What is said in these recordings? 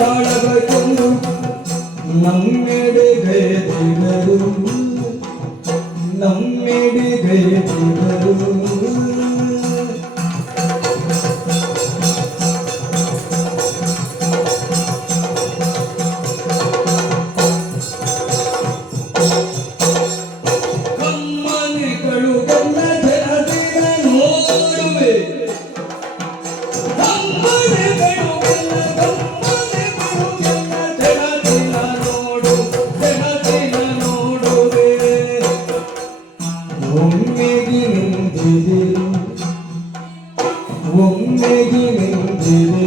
ಕಾಳಗಕ್ಕೆಂದು ನಮ್ಮೆಡೆ ಕೈದುಗರು ನಮ್ಮೆಡೆ ಗೈದಿಗರು ನಮ್ಮೆಡೆ ಗೈದಿಗರು ಕಮ್ಮನಿಗಳು ಕನ್ನ ಜನದಿನ ನೋಡುವೆ ಕಮ್ಮನಿಗಳು ಒಮ್ಮೆಗೆ ನಿಂತಿರು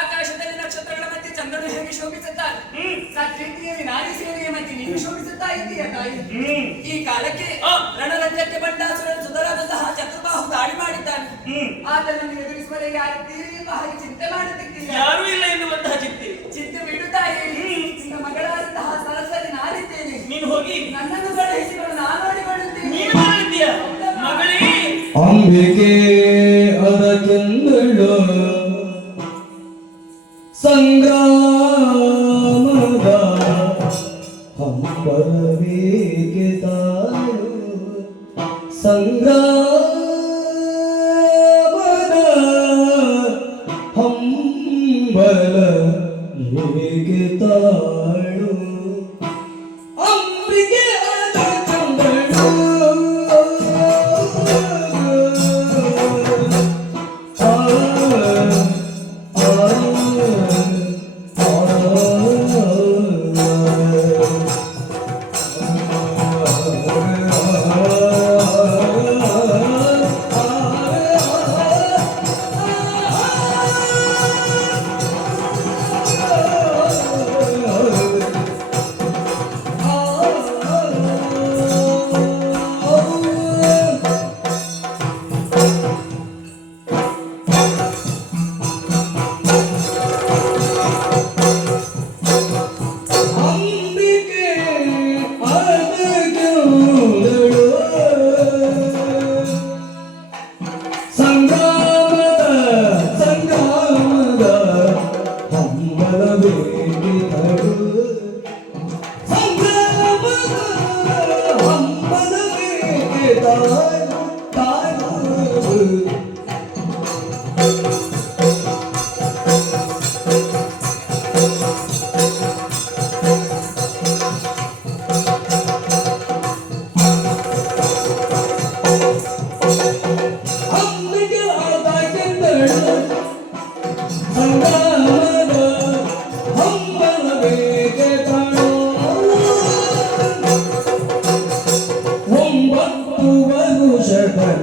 ಆಕಾಶದಲ್ಲಿ ನಕ್ಷತ್ರಗಳ ಮಧ್ಯೆ ಚಂದ್ರನು ಹೇಗೆ ಶೋಭಿಸುತ್ತಾನೆ ಸತ್ರೀತಿಯಲ್ಲಿ ನಾರಿ ಸೇವೆಗೆ ಮಧ್ಯೆ ನೀನು ಶೋಭಿಸುತ್ತಾ ಇದ್ದೀಯ ತಾಯಿ. ಈ ಕಾಲಕ್ಕೆ ರಣರಂಜಕ್ಕೆ ಬಂಡಾಸುರ ಸುಧರಾದಂತಹ ಚತುರ್ಬಾಹು ದಾಳಿ ಮಾಡಿದ್ದಾನೆ. ಆತನನ್ನು ಎದುರಿಸುವರೆ ಯಾರಿದ್ದೀರಿ ಎಂಬ ಹಾಗೆ ಚಿಂತೆ ಮಾಡುತ್ತಿದ್ದೀರಿ. ಯಾರೂ ಇಲ್ಲ ಎನ್ನುವಂತಹ ಚಿಂತೆ ಬಿಡು ತಾಯಿ. ನಿನ್ನ ಮಗಳಾದಂತಹ ಸರಸ್ವತಿ ನಾನಿದ್ದೇನೆ. ನೀನು ಹೋಗಿ ನನ್ನನ್ನು ಕಳುಹಿಸಿಕೊಂಡು ನಾನು ನೋಡಿಕೊಳ್ಳುತ್ತೇನೆ. ನೀನು ಮಾಡಿದ್ದೀಯ ಮಗಳೇ. ಅಂಬಿಕೆ ಅದಕ್ಕೆಂದಳು ಸಂಗ್ರಾಮದ ಹಂಬಲವೇಗೆ ತಾಳು ಸಂಗ್ರಾಮದ ಹಂಬಲ ಹೇಗೆ ತಾಳು ಅಂಬಿಕೆ ಅದಕ್ಕೆಂದಳು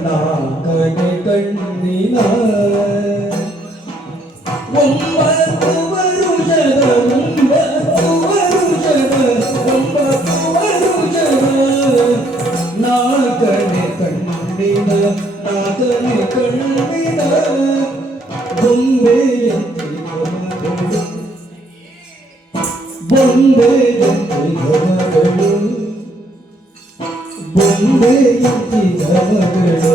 ನಾಲ್ಕನೇ ಕಣ್ಣಿನ ಒಂಬತ್ತು ವರುಷದ ನಾಲ್ಕನೇ ಕಣ್ಣಿನ ಬೊಂಬೆಯಂತೆ ಘಮಗಳು ಬೊಂಬೆಯಂತೆ ಘಮಗಳು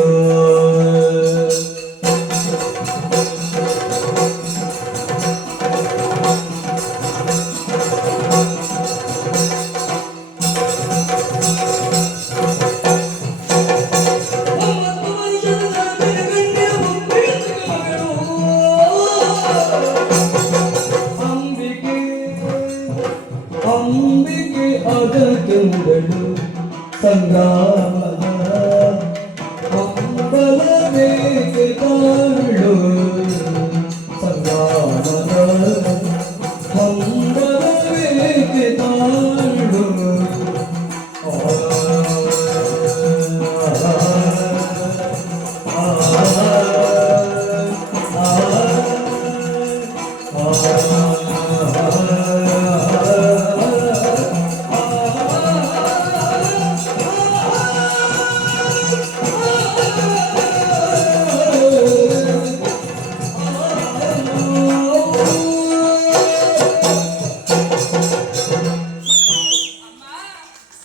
ಅಂಬಿಕೆ ಅದಕ್ಕೆಂದಳು ಸಂಗ್ರಾಮದ ಹಂಬಲ ಬೇಕೆ ತಾಳು ಸಂಗ್ರಾಮದ ಹಂಬಲ ಬೇಕೆ ತಾಳು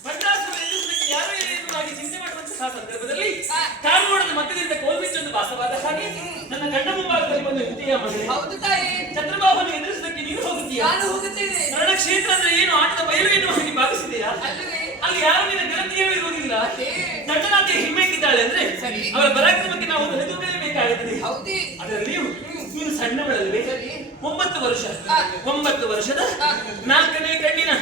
ಬಂಡಾಸುರ ಎದುರಿಸಲಿಕ್ಕೆ ಯಾರೋ ಏನೇನಾಗಿ ಚಿಂತೆ ಮಾಡುವಂತಹ ಸಂದರ್ಭದಲ್ಲಿ ಕಾನೂನದ ಮಧ್ಯದಿಂದ ಕೋಲ್ಬಿಚ್ಚೊಂದು ಭಾಸವಾದ ಹಾಗೆ ನನ್ನ ಗಂಡ ಮುಂಭಾಗದಲ್ಲಿ ಬಂದು ನಿಂತೆಯ ಮಗಳೇ. ಹೌದು ತಾಯಿ, ಚಂದ್ರಬಾಹುವನ್ನು ಎದುರಿಸಲಿಕ್ಕೆ ನೀನು ಹೋಗುತ್ತೀಯ. ನಾನು ಹೋಗುತ್ತೇನೆ. ರಣಕ್ಷೇತ್ರ ಅಂದ್ರೆ ಏನು ಆಟದ ಬಯಲು ಎನ್ನುವ ಹಾಗೆ ಭಾವಿಸಿದೆಯಾ? ಅಲ್ಲವೇ? ಅಲ್ಲಿ ಯಾರು ನಿನ್ನ ಗೆಳತಿಯೂ ಇರುವುದಿಲ್ಲ. ಅದೇ. ನಟನಾಟಿಯ ಹಿಮ್ಮೆಟ್ಟಿದ್ದಾಳೆ ಅಂದ್ರೆ ಸರಿ. ಅವರ ಪರಾಕ್ರಮಕ್ಕೆ ನಾವು ತಲೆದೂಗಲೇಬೇಕಾಗುತ್ತದೆ. ಹೌದೇ? ಅದರಲ್ಲಿಯೂ ನೀನು ಸಣ್ಣವಳಲ್ವೇ? ಸರಿ. 9 ವರ್ಷ. ಆ. 9 ವರ್ಷದ ಆ. 4ನೇ ಕಣ್ಣಿನ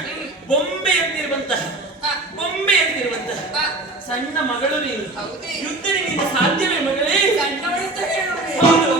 ಬೊಂಬೆಯಂತಿರುವಂತಹ ಆ. ಬೊಂಬೆಯಂತಿರುವಂತಹ ಆ. ಸಣ್ಣ ಮಗಳು ನೀನು. ಹೌದೇ? ಯುದ್ಧ ನಿನ್ನಿಂದ ಸಾಧ್ಯವೇ ಮಗಳೇ? ಸಣ್ಣವಳಿಂದ ಹೇಳುವೆ. ಹೌದು.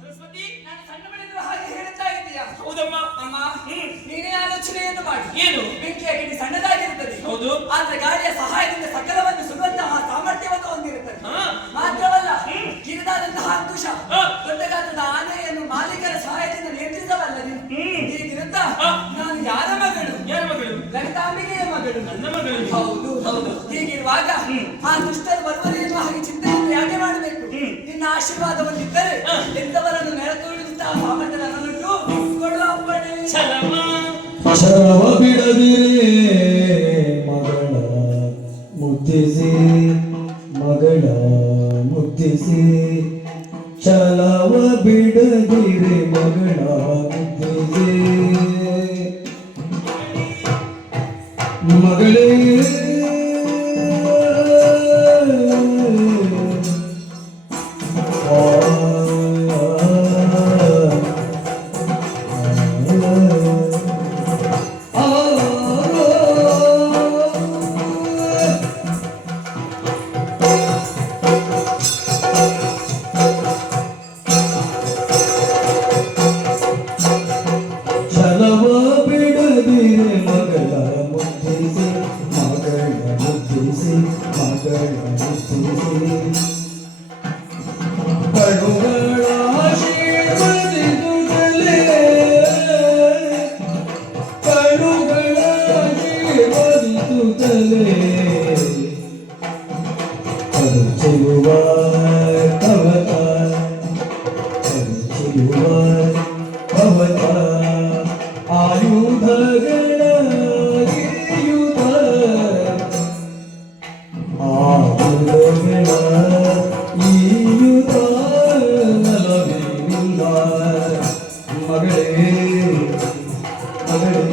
ಸರಸ್ವತಿ, ನಾನು ಸಣ್ಣ ಬೆಳೆಯುವ ಹಾಗೆ ಹೇಳುತ್ತಾ ಇದ್ದೀಯಾ? ಹೌದಮ್ಮ. ಅಮ್ಮ, ನೀನೇ ಆಲೋಚನೆಯನ್ನು ಮಾಡಿ. ಏನು? ಬೆಂಕಿಯ ಗಿಡಿ ಸಣ್ಣದಾಗಿರುತ್ತದೆ. ಹೌದು. ಆದ್ರೆ ಗಾಳಿಯ ಸಹಾಯದಿಂದ ಸಕಲವನ್ನು ಸುಡುವಂತಹ ಸಾಮರ್ಥ್ಯವನ್ನು ಹೊಂದಿರುತ್ತದೆ. ಹಾ. ಮಾತ್ರವಲ್ಲ, ಕಿರಿದಾದಂತಹ ಅಂಕುಶ ಹಾ. ದೊಡ್ಡ ಗಾತ್ರದ ಆನೆಯನ್ನು ಮಾಲೀಕರ ಸಹಾಯದಿಂದ ನಿಯಂತ್ರಿಸಬಲ್ಲದು. ಹೀಗಿರುತ್ತ ಹಾ. ನಾನು ಯಾರ ಮಗಳು? ಯಾರ ಮಗಳು? ಲಲಿತಾಂಬಿಕೆಯ ಮಗಳು. ನನ್ನ ಮಗಳು. ಹೌದು ಹೌದು. ಹೀಗಿರುವಾಗ ಆ ದುಷ್ಟರು ಬರುವರು ಎನ್ನುವ ಹಾಗೆ ಚಿಂತೆಯನ್ನು ಯಾಕೆ ಮಾಡಬೇಕು? ನಿನ್ನ ಆಶೀರ್ವಾದ ಹೊಂದಿದ್ದರೆ ಎಂತವರನ್ನು ನೆಲತುಳಿಸುತ್ತಾ ಸಾಮರ್ಥ್ಯ ನನ್ನನ್ನುಂಟು ಕೊಡುವ ಅಪ್ಪಣೆ. ಛಲಮ. ಶರವ ಬಿಡದಿರೇ ಮಗಳ ಮುದ್ದಿಸಿ ಮಗಳ ಮುದ್ದಿಸಿ ಮುದ್ದಿಸಿ ಛಲವ ಬಿಡದಿರೆ ಮಗಳ ಮುದ್ದಿಸಿ ಮಗಳೇ ಛಲವ ಬಿಡದಿರೆ ಮಗಳ ಮುದ್ದಿಸಿ ಮಗಳ ಮುದ್ದಿಸಿ ಮಗಳ ಮುದ್ದಿಸಿ ಕಡುಗಳ ಆಶೀರ್ವದಿಸುತ್ತಲೇ ಕಡುಗಳ ಆಶೀರ್ವದಿಸುತ್ತಲೇ ಪರಿಚಯುವ ಕವತ ಪರಿಚಯುವ ಕವತ ಆಯುಧಗಳ ಗಿರಿಯುತ ಆಯುಧಗಳ ಈಯುತ ನಲವಿಲ್ಲ ಮಗಳೇ ಮಗಳೇ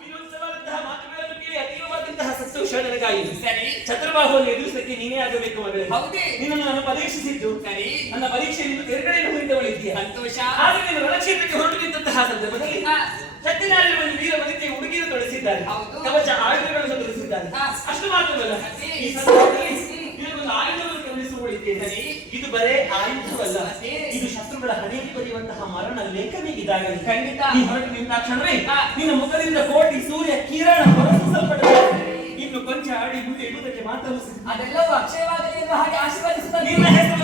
ವಿನೋದವಾದಂತಹ ಮಾತುಗಳನ್ನು ಕೇಳಿ ಅತೀವವಾದಂತಹ ಸಂತೋಷ ನನಗಾಯಿತು. ಸರಿ. ಚಂದ್ರಬಾಹುವನ್ನು ಎದುರಿಸಕ್ಕೆ ನೀನೇ ಆಗಬೇಕು ಮಗಳೇ. ಹೌದೇ? ನಿನ್ನನ್ನು ನಾನು ಪರೀಕ್ಷಿಸಿದ್ದು ಸರಿ. ನನ್ನ ಪರೀಕ್ಷೆಯನ್ನು ತೆರಗಡೆಯನ್ನು ಹೊಂದಿದವಳಿದ್ದೀಯ. ಸಂತೋಷ. ಆದರೆ ನೀನು ರಣಕ್ಷೇತ್ರಕ್ಕೆ ಹೊರಟು ನಿಂತಹ ಸಂದರ್ಭದಲ್ಲಿ ಹಾ. ಸತ್ಯನಾರಾಯಣ ಬಂದು ವೀರ ವನಿತೆಯ ಉಡುಗಿಯನ್ನು ತೊಡಿಸಿದ್ದಾರೆ. ಹೌದು. ಕವಚ ಆಯುಧಗಳನ್ನು ತೊಡಿಸಿದ್ದಾರೆ. ಹಾ. ಅಷ್ಟು ಮಾತ್ರವಲ್ಲ, ಸರಿ. ಈ ಸಂದರ್ಭದಲ್ಲಿ ನಿನಗೊಂದು ಆಯುಧವನ್ನು ಗಮನಿಸುವಳಿದ್ದೇನೆ. ಸರಿ. ಇದು ಬರೇ ಆಯುಧವಲ್ಲ, ಸರಿ. ಇದು ಶತ್ರುಗಳ ಹಣೆಯಲ್ಲಿ ಬರೆಯುವಂತಹ ಮರಣ ಲೇಖನಿ ಇದಾಗಲಿ. ಖಂಡಿತ. ಈ ಹೊರಟು ನಿಂತ ಕ್ಷಣವೇ ಹಾ. ನಿನ್ನ ಮುಖದಿಂದ ಕೋಟಿ ಸೂರ್ಯ ಕಿರಣ ಹೊರಸೂಸಲ್ಪಡಬೇಕು. ಇನ್ನು ಕೊಂಚ ಆಡಿ ಮುಂದೆ ಇಡುವುದಕ್ಕೆ ಮಾತ್ರ ಉಳಿಸಿದೆ. ಅದೆಲ್ಲವೂ ಅಕ್ಷಯವಾಗಲಿ ಎನ್ನುವ ಹಾಗೆ ಆಶೀರ್ವದಿಸುತ್ತದೆ. ನಿನ್ನ ಹೆಸರು